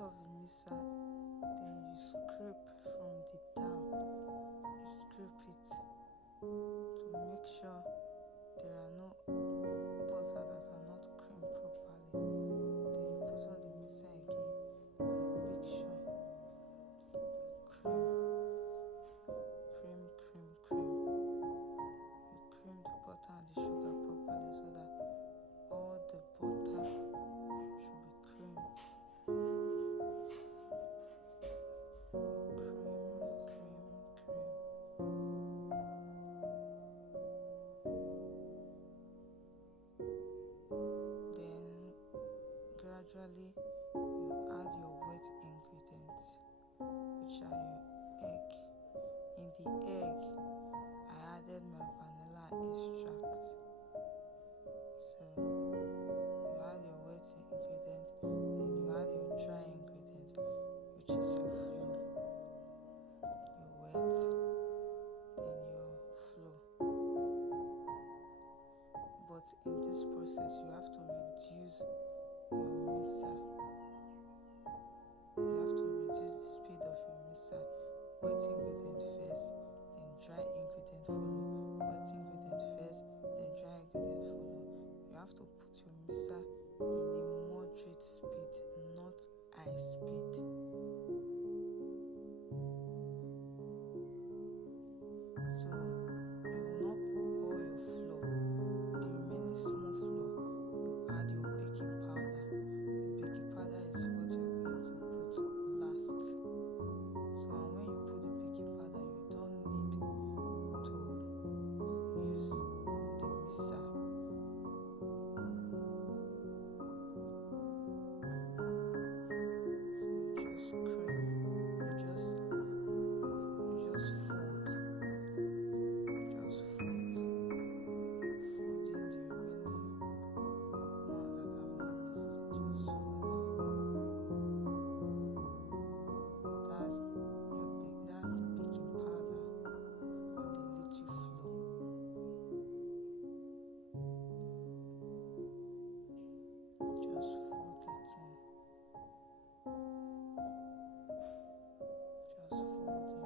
of the mixer, then you scrape from the down. You scrape it to make sure there are no butter that are not creamed properly. Then you put on the mixer again and you make sure cream. You cream the butter and the sugar properly so that all the butter should be creamed. Then gradually you add your wet ingredients, which are your egg. In the egg, I added my vanilla extract. So you add your wet ingredient, then you add your dry ingredient, which is your flour. Your wet, then your flour. But in this process, you have to reduce your mixer. You have to reduce the speed of your mixer. Wet ingredient first, then dry ingredient follow. Wet ingredient first, then dry ingredient follow. You have to put your mixer in a moderate speed, not high speed. So you will not put all your flour. The remaining small flour, you add your baking powder. The baking powder is what you're going to put last. So when you put the baking powder, you don't need to use the mixer. So you just cream, you just fold in the remaining ones that have not mixed. Just fold in. That's the baking powder and the little flour. Just fold it in. Just fold in.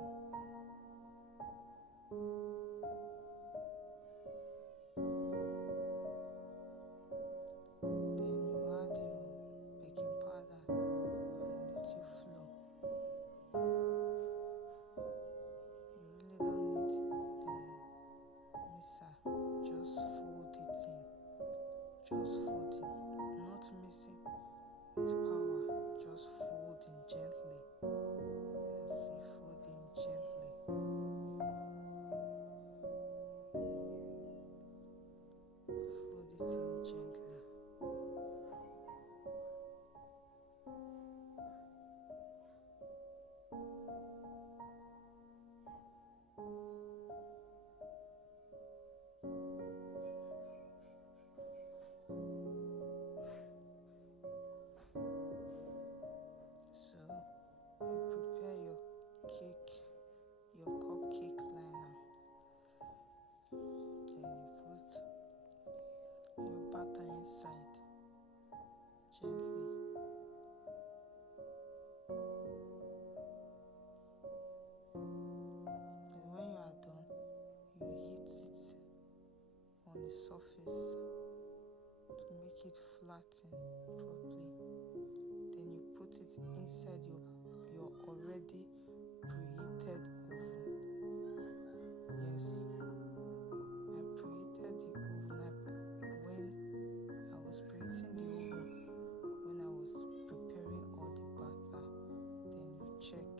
Then you add your baking powder and little flour. You really don't need the mixer. Just fold it in. Just fold it, not mixing with power. Just fold in gently. You can see folding gently. Fold it in gently. So you prepare your cake, your cupcake liner. Then you put your batter inside gently. And when you are done, you heat it on the surface to make it flatten properly. Then you put it inside your already preheated oven. Yes, I preheated the oven when I was preheating the oven when I was preparing all the batter. Then you check